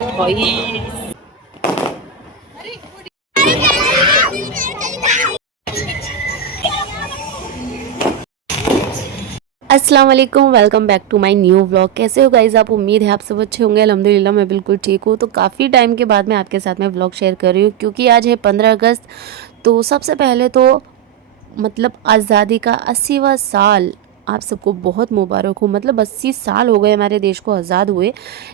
भाई अस्सलाम वालेकुम, welcome back to my new vlog. कैसे हो गाइज़ आप? उम्मीद है आप सब अच्छे होंगे। अल्हम्दुलिल्लाह मैं बिल्कुल ठीक हूँ। तो काफ़ी टाइम के बाद मैं आपके साथ में व्लॉग शेयर कर रही हूँ क्योंकि आज है 15 अगस्त। तो सबसे पहले तो मतलब आज़ादी का 80वां साल आप सबको बहुत मुबारक हो। मतलब 80 साल हो गए हमारे देश को आज़ाद हुए,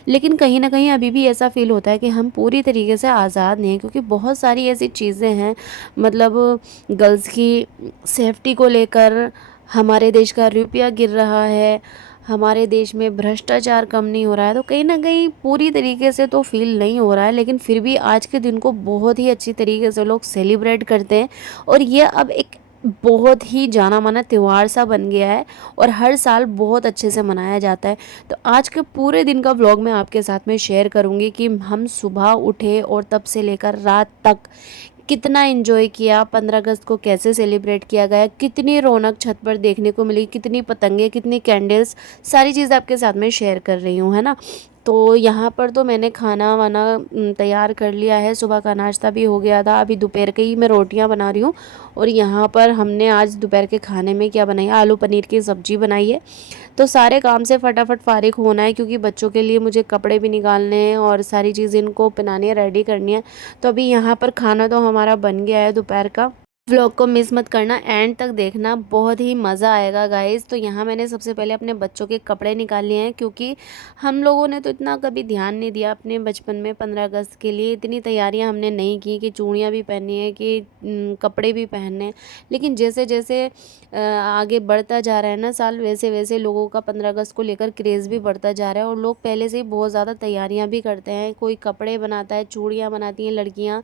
लेकिन कहीं ना कहीं अभी भी ऐसा फील होता है कि हम पूरी तरीके से आज़ाद नहीं हैं क्योंकि बहुत सारी ऐसी चीज़ें हैं। मतलब गर्ल्स की सेफ्टी को लेकर हमारे देश का रुपया गिर रहा है, हमारे देश में भ्रष्टाचार कम नहीं हो रहा है। तो कहीं ना कहीं पूरी तरीके से तो फील नहीं हो रहा है, लेकिन फिर भी आज के दिन को बहुत ही अच्छी तरीके से लोग सेलिब्रेट करते हैं और ये अब एक बहुत ही जाना माना त्यौहार सा बन गया है और हर साल बहुत अच्छे से मनाया जाता है। तो आज के पूरे दिन का व्लॉग मैं आपके साथ में शेयर करूंगी कि हम सुबह उठे और तब से लेकर रात तक कितना एंजॉय किया, 15 अगस्त को कैसे सेलिब्रेट किया गया, कितनी रौनक छत पर देखने को मिली, कितनी पतंगे, कितनी कैंडल्स, सारी चीज़ आपके साथ में शेयर कर रही हूँ, है ना। तो यहाँ पर तो मैंने खाना वाना तैयार कर लिया है, सुबह का नाश्ता भी हो गया था। अभी दोपहर के ही मैं रोटियाँ बना रही हूँ और यहाँ पर हमने आज दोपहर के खाने में क्या बनाया, आलू पनीर की सब्ज़ी बनाई है। तो सारे काम से फटाफट फारिग होना है क्योंकि बच्चों के लिए मुझे कपड़े भी निकालने हैं और सारी चीज़ें इनको पहनानी है, रेडी करनी है। तो अभी यहाँ पर खाना तो हमारा बन गया है दोपहर का। व्लॉग को मिस मत करना, एंड तक देखना, बहुत ही मज़ा आएगा गाइस। तो यहाँ मैंने सबसे पहले अपने बच्चों के कपड़े निकाल लिए हैं क्योंकि हम लोगों ने तो इतना कभी ध्यान नहीं दिया अपने बचपन में। 15 अगस्त के लिए इतनी तैयारियां हमने नहीं की कि चूड़ियाँ भी पहनी है कि कपड़े भी पहनने हैं। लेकिन जैसे जैसे आगे बढ़ता जा रहा है ना साल, वैसे वैसे लोगों का 15 अगस्त को लेकर क्रेज़ भी बढ़ता जा रहा है और लोग पहले से ही बहुत ज़्यादा तैयारियां भी करते हैं। कोई कपड़े बनाता है, चूड़ियाँ बनाती हैं लड़कियाँ,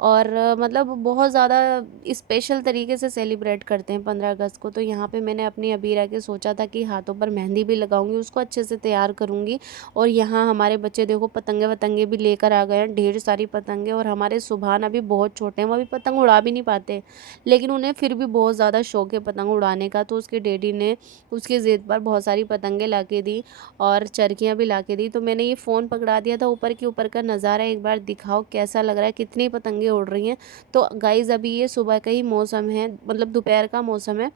और मतलब बहुत ज़्यादा स्पेशल तरीके से सेलिब्रेट करते हैं 15 अगस्त को। तो यहाँ पे मैंने अपनी अबीरा के सोचा था कि हाथों पर मेहंदी भी लगाऊंगी, उसको अच्छे से तैयार करूँगी। और यहाँ हमारे बच्चे देखो पतंगे वतंगे भी लेकर आ गए हैं, ढेर सारी पतंगे। और हमारे सुभान अभी बहुत छोटे हैं, वो अभी पतंग उड़ा भी नहीं पाते, लेकिन उन्हें फिर भी बहुत ज़्यादा शौक है पतंग उड़ाने का। तो उसके डैडी ने उसकी ज़िद पर बहुत सारी पतंगे ला के दी और चरखियाँ भी ला के दी। तो मैंने ये फ़ोन पकड़ा दिया था, ऊपर के ऊपर का नज़ारा एक बार दिखाओ कैसा लग रहा है, कितनी पतंगे उड़ रही हैं। तो गाइज़ अभी ये सुबह का ही मौसम है, मतलब दोपहर का मौसम है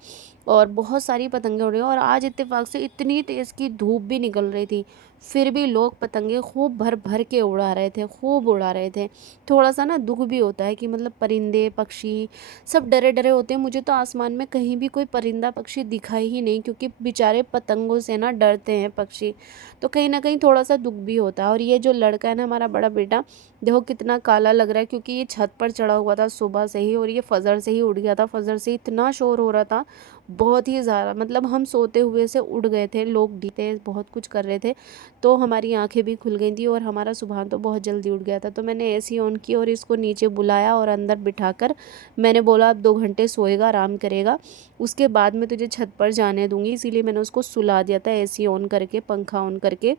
और बहुत सारी पतंगे उड़ रही हैं। और आज इत्तेफाक से इतनी तेज़ की धूप भी निकल रही थी, फिर भी लोग पतंगे खूब भर भर के उड़ा रहे थे, खूब उड़ा रहे थे। थोड़ा सा ना दुख भी होता है कि मतलब परिंदे पक्षी सब डरे डरे होते हैं। मुझे तो आसमान में कहीं भी कोई परिंदा पक्षी दिखाई ही नहीं क्योंकि बेचारे पतंगों से ना डरते हैं पक्षी। तो कहीं ना कहीं थोड़ा सा दुख भी होता है। और ये जो लड़का है ना हमारा बड़ा बेटा, देखो कितना काला लग रहा है क्योंकि ये छत पर चढ़ा हुआ था सुबह से ही और ये फजर से ही उड़ गया था। फजर से इतना शोर हो रहा था, बहुत ही ज़्यादा, मतलब हम सोते हुए से उठ गए थे, लोग डीते बहुत कुछ कर रहे थे। तो हमारी आंखें भी खुल गई थी और हमारा सुबहान तो बहुत जल्दी उठ गया था। तो मैंने एसी ऑन की और इसको नीचे बुलाया और अंदर बिठाकर मैंने बोला अब 2 घंटे सोएगा, आराम करेगा, उसके बाद मैं तुझे छत पर जाने दूंगी। इसीलिए मैंने उसको सुला दिया था एसी ऑन करके, पंखा ऑन करके,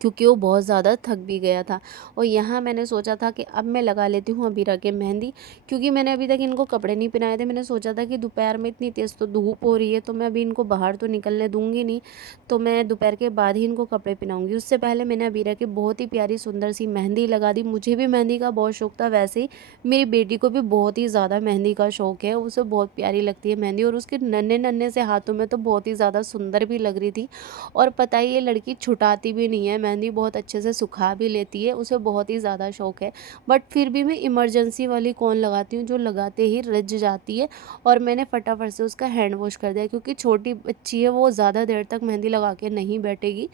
क्योंकि वो बहुत ज़्यादा थक भी गया था। और यहाँ मैंने सोचा था कि अब मैं लगा लेती हूँ अबीरा के मेहंदी, क्योंकि मैंने अभी तक इनको कपड़े नहीं पहनाए थे। मैंने सोचा था कि दोपहर में इतनी तेज़ तो धूप हो रही है तो मैं अभी इनको बाहर तो निकलने दूंगी नहीं, तो मैं दोपहर के बाद ही इनको कपड़े पहनाऊंगी। उससे पहले मैंने अबीरा की बहुत ही प्यारी सुंदर सी मेहंदी लगा दी। मुझे भी मेहंदी का बहुत शौक था, वैसे ही मेरी बेटी को भी बहुत ही ज़्यादा मेहंदी का शौक है, उसे बहुत प्यारी लगती है मेहंदी। और उसके नन्हे नन्हे से हाथों में तो बहुत ही ज़्यादा सुंदर भी लग रही थी। और पता ही ये लड़की छुटाती भी नहीं है मेहंदी, बहुत अच्छे से सुखा भी लेती है, उसे बहुत ही ज़्यादा शौक है। बट फिर भी मैं इमरजेंसी वाली कौन लगाती हूँ जो लगाते ही रज जाती है। और मैंने फटाफट से उसका हैंड वॉश कर दिया क्योंकि छोटी बच्ची है, वो ज़्यादा देर तक मेहंदी लगा के नहीं बैठेगी।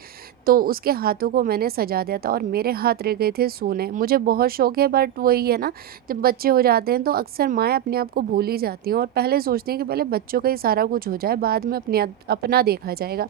तो उसके हाथों को मैंने सजा दिया था और मेरे हाथ रह गए थे सूने। मुझे बहुत शौक है, बट वही है ना, जब बच्चे हो जाते हैं तो अक्सर माएँ अपने आप को भूल ही जाती हैं और पहले सोचती हैं कि पहले बच्चों का ही सारा कुछ हो जाए, बाद में अपना देखा जाएगा।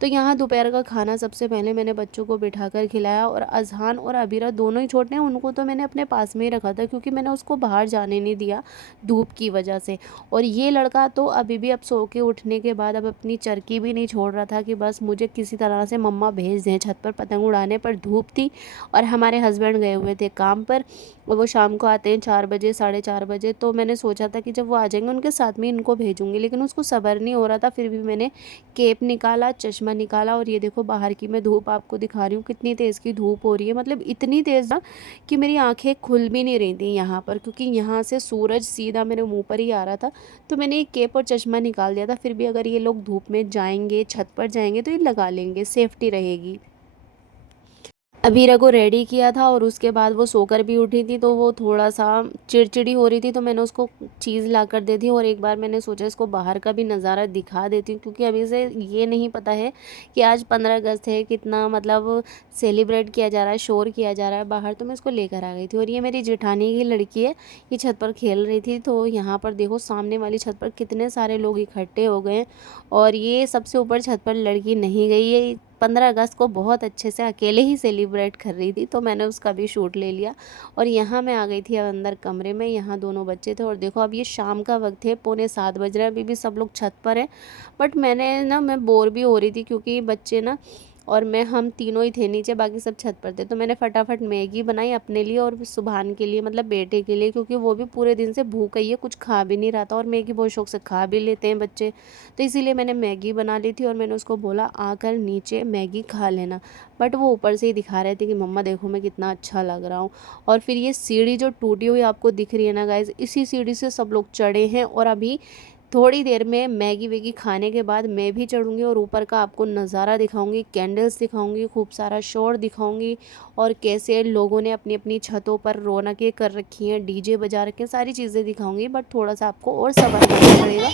तो यहाँ दोपहर का खाना सबसे पहले मैंने बच्चों को बिठाकर खिलाया। और अजहान और अबीरा दोनों ही छोटे हैं, उनको तो मैंने अपने पास में ही रखा था क्योंकि मैंने उसको बाहर जाने नहीं दिया धूप की वजह से। और ये लड़का तो अभी भी अब सो के उठने के बाद अब अपनी चरकी भी नहीं छोड़ रहा था कि बस मुझे किसी तरह से मम्मा भेज भेज दें छत पर पतंग उड़ाने, पर धूप थी और हमारे हस्बैंड गए हुए थे काम पर और वो शाम को आते हैं 4 बजे 4:30 बजे। तो मैंने सोचा था कि जब वो आ जाएंगे उनके साथ में इनको भेजूँगी, लेकिन उसको सब्र नहीं हो रहा था। फिर भी मैंने केप निकाला, चश्मा निकाला और ये देखो बाहर की मैं धूप आपको दिखा रही हूँ, कितनी तेज़ की धूप हो रही है। मतलब इतनी तेज़ ना कि मेरी आंखें खुल भी नहीं रही थी यहाँ पर, क्योंकि यहाँ से सूरज सीधा मेरे मुंह पर ही आ रहा था। तो मैंने एक केप और चश्मा निकाल दिया था। फिर भी अगर ये लोग धूप में जाएंगे, छत पर जाएंगे, तो ये लगा लेंगे, सेफ्टी रहेगी। अबीरा को रेडी किया था और उसके बाद वो सोकर भी उठी थी, तो वो थोड़ा-सा चिड़चिड़ी हो रही थी, तो मैंने उसको चीज़ ला कर दे दी। और एक बार मैंने सोचा इसको बाहर का भी नज़ारा दिखा देती हूँ, क्योंकि अभी से ये नहीं पता है कि आज 15 अगस्त है, कितना मतलब सेलिब्रेट किया जा रहा है, शोर किया जा रहा है बाहर। तो मैं इसको लेकर आ गई थी और ये मेरी जेठानी की लड़की है, ये छत पर खेल रही थी। तो यहाँ पर देखो सामने वाली छत पर कितने सारे लोग इकट्ठे हो गए हैं और ये सबसे ऊपर छत पर लड़की नहीं गई है। 15 अगस्त को बहुत अच्छे से अकेले ही सेलिब्रेट कर रही थी, तो मैंने उसका भी शूट ले लिया। और यहाँ मैं आ गई थी अब अंदर कमरे में। यहाँ दोनों बच्चे थे और देखो अब ये शाम का वक्त है, 6:45 बज रहे हैं, अभी भी सब लोग छत पर हैं। बट मैं बोर भी हो रही थी, क्योंकि बच्चे ना और मैं हम तीनों ही थे नीचे, बाकी सब छत पर थे। तो मैंने फटाफट मैगी बनाई अपने लिए और सुभान के लिए, मतलब बेटे के लिए, क्योंकि वो भी पूरे दिन से भूखा ही है, कुछ खा भी नहीं रहा था। और मैगी बहुत शौक से खा भी लेते हैं बच्चे, तो इसीलिए मैंने मैगी बना ली थी और मैंने उसको बोला आकर नीचे मैगी खा लेना। बट वो ऊपर से ही दिखा रहे थे कि मम्मा देखो मैं कितना अच्छा लग रहा हूँ। और फिर ये सीढ़ी जो टूटी हुई आपको दिख रही है ना गाइज, इसी सीढ़ी से सब लोग चढ़े हैं। और अभी थोड़ी देर में मैगी वैगी खाने के बाद मैं भी चढ़ूँगी और ऊपर का आपको नज़ारा दिखाऊंगी, कैंडल्स दिखाऊंगी, खूब सारा शोर दिखाऊंगी और कैसे लोगों ने अपनी अपनी छतों पर रौनकें कर रखी हैं, डीजे बजा रखे हैं, सारी चीज़ें दिखाऊंगी। बट थोड़ा सा आपको और सब्र करना पड़ेगा।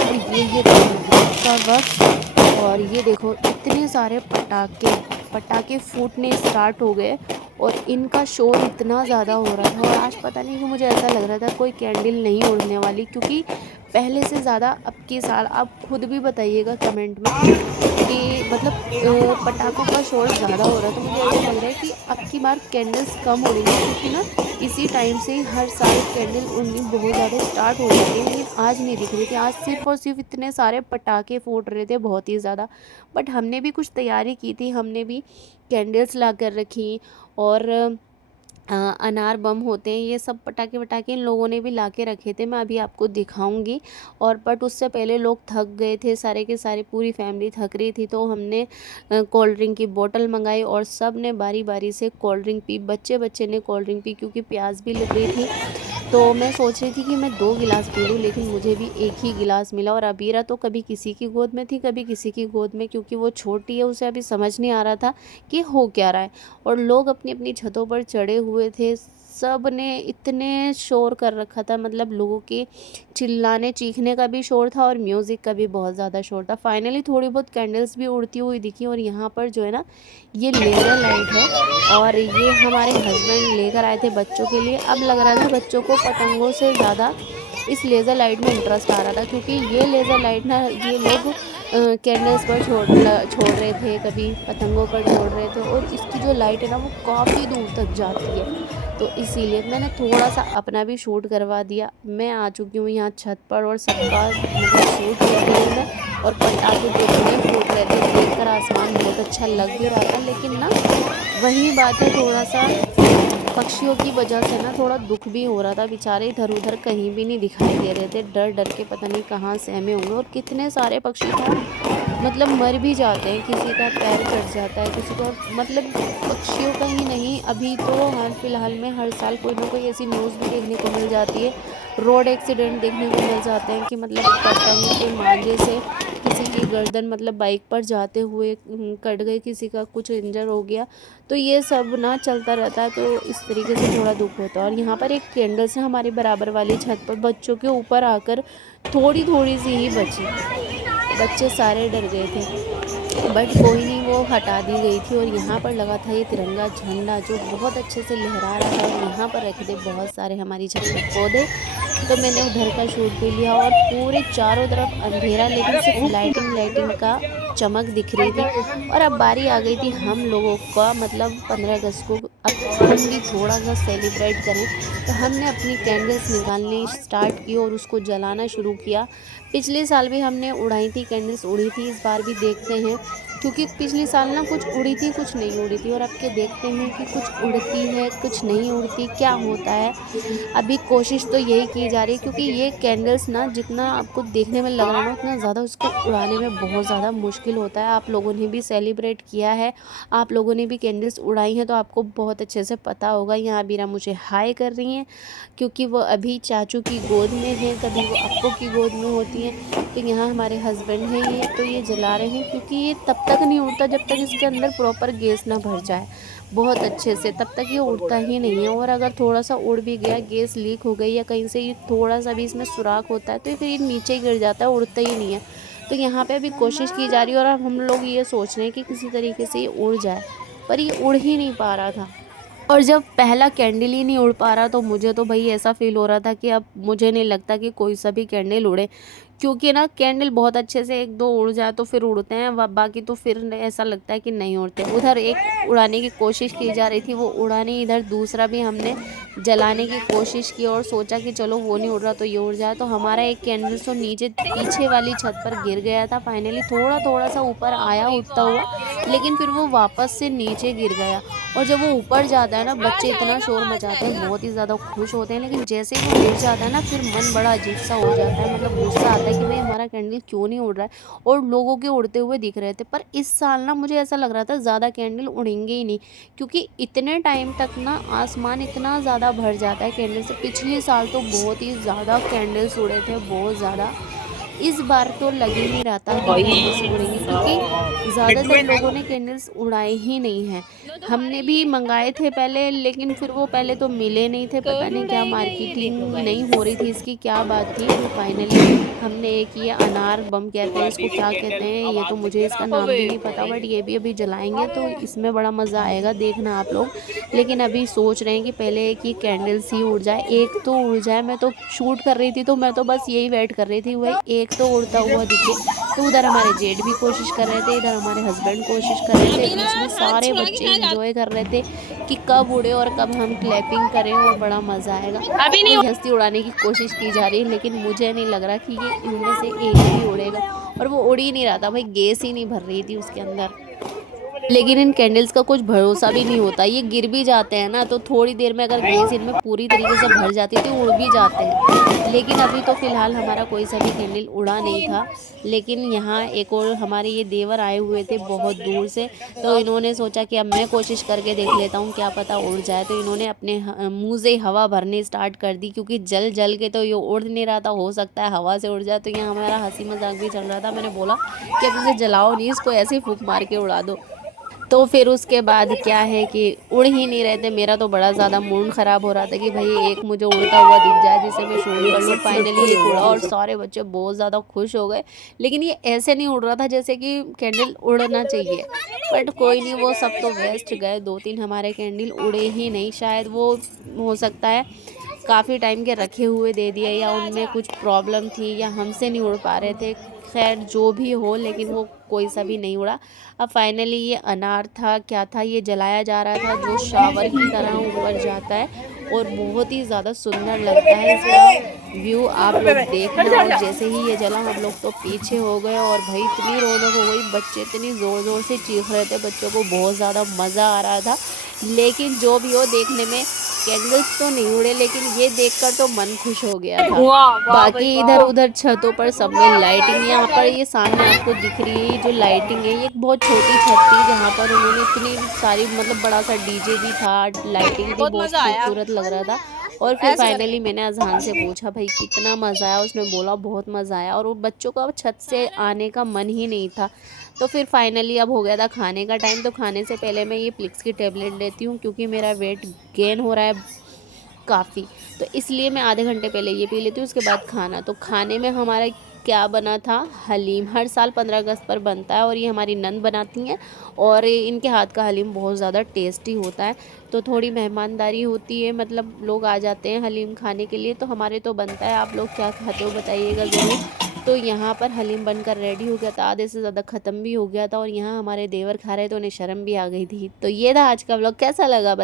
और ये देखो रात का वक्त और ये देखो इतने सारे पटाखे पटाखे फूटने स्टार्ट हो गए और इनका शोर इतना ज़्यादा हो रहा था। और आज पता नहीं कि मुझे ऐसा लग रहा था कोई कैंडल नहीं उड़ने वाली, क्योंकि पहले से ज़्यादा अब के साल आप खुद भी बताइएगा कमेंट में कि मतलब पटाखों का शोर ज़्यादा हो रहा है। तो मुझे ऐसा लग रहा है कि अब की बार कैंडल्स कम उड़ेंगी, क्योंकि ना इसी टाइम से ही हर साल कैंडल उड़नी बहुत ज़्यादा स्टार्ट हो जाती है, लेकिन आज नहीं दिख रही थी। आज सिर्फ और सिर्फ इतने सारे पटाखे फूट रहे थे, बहुत ही ज़्यादा। बट हमने भी कुछ तैयारी की थी, हमने भी कैंडल्स ला कर रखी और अनार बम होते हैं, ये सब पटाखे वटाखे इन लोगों ने भी ला के रखे थे, मैं अभी आपको दिखाऊंगी। और बट उससे पहले लोग थक गए थे, सारे के सारे पूरी फैमिली थक रही थी, तो हमने कोल्ड ड्रिंक की बोतल मंगाई और सब ने बारी बारी से कोल्ड ड्रिंक पी। बच्चे बच्चे ने कोल्ड ड्रिंक पी, क्योंकि प्यास भी लग रही थी। तो मैं सोच रही थी कि मैं 2 गिलास पी लूँ, लेकिन मुझे भी एक ही गिलास मिला। और अबीरा तो कभी किसी की गोद में थी, कभी किसी की गोद में, क्योंकि वो छोटी है, उसे अभी समझ नहीं आ रहा था कि हो क्या रहा है। और लोग अपनी अपनी छतों पर चढ़े हुए थे, सब ने इतने शोर कर रखा था, मतलब लोगों के चिल्लाने चीखने का भी शोर था और म्यूज़िक का भी बहुत ज़्यादा शोर था। फाइनली थोड़ी बहुत कैंडल्स भी उड़ती हुई दिखी। और यहाँ पर जो है ना ये लेज़र लाइट है और ये हमारे हस्बैंड लेकर आए थे बच्चों के लिए। अब लग रहा था बच्चों को पतंगों से ज़्यादा इस लेज़र लाइट में इंटरेस्ट आ रहा था, क्योंकि ये लेज़र लाइट ना ये लोग कैंडल्स पर छोड़ रहे थे, कभी पतंगों पर छोड़ रहे थे। और इसकी जो लाइट है ना वो काफ़ी दूर तक जाती है, तो इसीलिए मैंने थोड़ा सा अपना भी शूट करवा दिया। मैं आ चुकी हूँ यहाँ छत पर और सबका मतलब शूट कर रही हूँ मैं। और पटाखे तो इतने फूट रहे थे, देखकर आसमान बहुत अच्छा लग भी रहा था। लेकिन ना वही बात है, थोड़ा सा पक्षियों की वजह से ना थोड़ा दुख भी हो रहा था, बेचारे इधर उधर कहीं भी नहीं दिखाई दे रहे थे, डर डर के पता नहीं कहाँ सहमे होंगे। और कितने सारे पक्षी तो मतलब मर भी जाते हैं, किसी का पैर कट जाता है, किसी को मतलब पक्षियों का ही नहीं, अभी तो हाल फिलहाल में हर साल कोई ना कोई ऐसी न्यूज़ भी देखने को मिल जाती है, रोड एक्सीडेंट देखने को मिल जाते हैं कि मतलब पतंग के मांझे से किसी की गर्दन मतलब बाइक पर जाते हुए कट गई, किसी का कुछ इंजर हो गया। तो ये सब ना चलता रहता है, तो इस तरीके से थोड़ा दुख होता है। और यहाँ पर एक कैंडल से हमारे बराबर वाली छत पर बच्चों के ऊपर आकर थोड़ी थोड़ी सी ही बची, बच्चे सारे डर गए थे, बट कोई नहीं, वो हटा दी गई थी। और यहाँ पर लगा था ये तिरंगा झंडा जो बहुत अच्छे से लहरा रहा था। और यहाँ पर रखे थे बहुत सारे हमारी छत पर पौधे, तो मैंने उधर का शूट भी लिया। और पूरे चारों तरफ अंधेरा, लेकिन सिर्फ लाइटिंग लाइटिंग का चमक दिख रही थी। और अब बारी आ गई थी हम लोगों का, मतलब 15 अगस्त को अब हम भी थोड़ा सा सेलिब्रेट करें, तो हमने अपनी कैंडल्स निकालनी स्टार्ट की और उसको जलाना शुरू किया। पिछले साल भी हमने उड़ाई थी कैंडल्स, उड़ी थी, इस बार भी देखते हैं क्योंकि पिछले साल ना कुछ उड़ी थी कुछ नहीं उड़ी थी, और अब के देखते हैं कि कुछ उड़ती है कुछ नहीं उड़ती, क्या होता है। अभी कोशिश तो यही की जा रही है, क्योंकि ये कैंडल्स ना जितना आपको देखने में लग रहा है ना, उतना ज़्यादा उसको उड़ाने में बहुत ज़्यादा मुश्किल होता है। आप लोगों ने भी सेलिब्रेट किया है, आप लोगों ने भी कैंडल्स उड़ाई हैं, तो आपको बहुत अच्छे से पता होगा। यहाँ बीरा मुझे हाय कर रही हैं, क्योंकि वो अभी चाचू की गोद में हैं, कभी वो अप्पू की गोद में होती हैं। तो यहाँ हमारे हस्बैंड हैं, ये तो ये जला रहे हैं, क्योंकि ये तब तक नहीं उड़ता जब तक इसके अंदर प्रॉपर गैस ना भर जाए बहुत अच्छे से, तब तक ये उड़ता ही नहीं है। और अगर थोड़ा सा उड़ भी गया, गैस लीक हो गई या कहीं से ये थोड़ा सा भी इसमें सुराख होता है, तो फिर ये नीचे ही गिर जाता है, उड़ता ही नहीं है। तो यहाँ पे अभी कोशिश की जा रही है, और अब हम लोग ये सोच रहे हैं कि किसी तरीके से ये उड़ जाए, पर ये उड़ ही नहीं पा रहा था। और जब पहला कैंडल ही नहीं उड़ पा रहा, तो मुझे तो भाई ऐसा फील हो रहा था कि अब मुझे नहीं लगता कि कोई सा भी कैंडल उड़े, क्योंकि ना कैंडल बहुत अच्छे से एक दो उड़ जाए तो फिर उड़ते हैं, बाकी तो फिर ऐसा लगता है कि नहीं उड़ते। उधर एक उड़ाने की कोशिश की जा रही थी, वो उड़ा नहीं, इधर दूसरा भी हमने जलाने की कोशिश की और सोचा कि चलो वो नहीं उड़ रहा तो ये उड़ जाए। तो हमारा एक कैंडल तो नीचे पीछे वाली छत पर गिर गया था, फाइनली थोड़ा थोड़ा सा ऊपर आया उड़ता हुआ, लेकिन फिर वो वापस से नीचे गिर गया। और जब वो ऊपर जाता है ना, बच्चे इतना शोर मचाते हैं, बहुत ही ज़्यादा खुश होते हैं, लेकिन जैसे ही वो गिर जाता है ना, फिर मन बड़ा अजीब सा हो जाता है, मतलब गुस्सा आता है कि भाई हमारा कैंडल क्यों नहीं उड़ रहा है। और लोगों के उड़ते हुए दिख रहे थे, पर इस साल ना मुझे ऐसा लग रहा था ज़्यादा कैंडल उड़ेंगे ही नहीं, क्योंकि इतने टाइम तक ना आसमान इतना ज़्यादा भर जाता है कैंडल से। पिछले साल तो बहुत ही ज़्यादा कैंडल्स उड़े थे, बहुत ज़्यादा। इस बार तो लग ही नहीं रहा था कि कैंडल्स उड़ेंगे, क्योंकि ज़्यादातर लोगों ने कैंडल्स उड़ाए ही नहीं हैं। हमने भी मंगाए थे पहले, लेकिन फिर वो पहले तो मिले नहीं थे, पता नहीं क्या मार्केटिंग नहीं हो रही थी, इसकी क्या बात थी। फिर फाइनली हमने एक ये अनार बम कहते हैं इसको, क्या कहते हैं ये तो मुझे इसका नाम भी नहीं पता, बट ये भी अभी जलाएंगे तो इसमें बड़ा मज़ा आएगा, देखना आप लोग। लेकिन अभी सोच रहे हैं कि पहले एक ये कैंडल्स ही उड़ जाए, एक तो उड़ जाए। मैं तो शूट कर रही थी, तो मैं तो बस यही वेट कर रही थी भाई एक तो उड़ता हुआ दिखे। तो उधर हमारे जेठ भी कोशिश कर रहे थे, इधर हमारे हस्बैंड कोशिश कर रहे थे, बीच में सारे बच्चे इंजॉय कर रहे थे कि कब उड़े और कब हम क्लैपिंग करें और बड़ा मज़ा आएगा। तो हंसी उड़ाने की कोशिश की जा रही है, लेकिन मुझे नहीं लग रहा कि ये इनमें से एक ही उड़ेगा। और वो उड़ ही नहीं रहा था भाई, गैस ही नहीं भर रही थी उसके अंदर। लेकिन इन कैंडल्स का कुछ भरोसा भी नहीं होता, ये गिर भी जाते हैं ना, तो थोड़ी देर में अगर गैस इनमें पूरी तरीके से भर जाती है तो उड़ भी जाते हैं। लेकिन अभी तो फ़िलहाल हमारा कोई सा भी कैंडल उड़ा नहीं था। लेकिन यहाँ एक और हमारे ये देवर आए हुए थे बहुत दूर से, तो इन्होंने सोचा कि अब मैं कोशिश करके देख लेता हूँ, क्या पता उड़ जाए। तो इन्होंने अपने मुँह से हवा भरनी स्टार्ट कर दी, क्योंकि जल जल के तो ये उड़ नहीं रहा था, हो सकता है हवा से उड़ जाए। तो यहाँ हमारा हंसी मजाक भी चल रहा था, मैंने बोला कि अब इसे जलाओ नहीं, इसको ऐसे ही फूंक मार के उड़ा दो। तो फिर उसके बाद क्या है कि उड़ ही नहीं रहे थे। मेरा तो बड़ा ज़्यादा मूड ख़राब हो रहा था कि भाई एक मुझे उड़ता हुआ दिख जाए जिसे मैं शूट कर लूँ। फाइनली एक उड़ा और सारे बच्चे बहुत ज़्यादा खुश हो गए। लेकिन ये ऐसे नहीं उड़ रहा था जैसे कि कैंडल उड़ना चाहिए, बट कोई नहीं, वो सब तो वेस्ट गए। 2-3 हमारे कैंडल उड़े ही नहीं, शायद वो हो सकता है काफ़ी टाइम के रखे हुए दे दिए, या उनमें कुछ प्रॉब्लम थी, या हमसे नहीं उड़ पा रहे थे। खैर जो भी हो, लेकिन वो कोई सा भी नहीं उड़ा। अब फाइनली ये अनार था क्या था, ये जलाया जा रहा था, जो शावर की तरह ऊपर जाता है और बहुत ही ज़्यादा सुंदर लगता है। इसका व्यू आप लोग देखना। और जैसे ही ये जला, हम लोग तो पीछे हो गए, और भाई इतनी रौनक हो गई, बच्चे इतनी ज़ोर ज़ोर से चीख रहे थे, बच्चों को बहुत ज़्यादा मज़ा आ रहा था। लेकिन जो भी हो, देखने में कैंडल्स तो नहीं उड़े, लेकिन ये देखकर तो मन खुश हो गया था। बाकी इधर उधर छतों पर सब में लाइटिंग, यहाँ पर ये सामने आपको दिख रही है जो लाइटिंग है, ये एक बहुत छोटी छत थी जहाँ पर उन्होंने इतनी सारी, मतलब बड़ा सा डीजे भी था, लाइटिंग भी बहुत खूबसूरत लग रहा था। और फिर फाइनली मैंने अजहान से पूछा भाई कितना मज़ा आया, उसने बोला बहुत मज़ा आया, और वो बच्चों का छत से आने का मन ही नहीं था। तो फिर फाइनली अब हो गया था खाने का टाइम। तो खाने से पहले मैं ये प्लिक्स की टेबलेट लेती हूँ, क्योंकि मेरा वेट गेन हो रहा है काफ़ी, तो इसलिए मैं आधे घंटे पहले ये पी लेती हूँ। उसके बाद खाना, तो खाने में हमारा क्या बना था, हलीम। हर साल 15 अगस्त पर बनता है, और ये हमारी नंद बनाती हैं, और इनके हाथ का हलीम बहुत ज़्यादा टेस्टी होता है। तो थोड़ी मेहमानदारी होती है, मतलब लोग आ जाते हैं हलीम खाने के लिए, तो हमारे तो बनता है। आप लोग क्या खाते हो बताइएगा ज़रूर। तो यहाँ पर हलीम बनकर रेडी हो गया था, आधे से ज़्यादा ख़त्म भी हो गया था, और यहाँ हमारे देवर खा रहे तो उन्हें शर्म भी आ गई थी। तो ये था आज का व्लॉग, कैसा लगा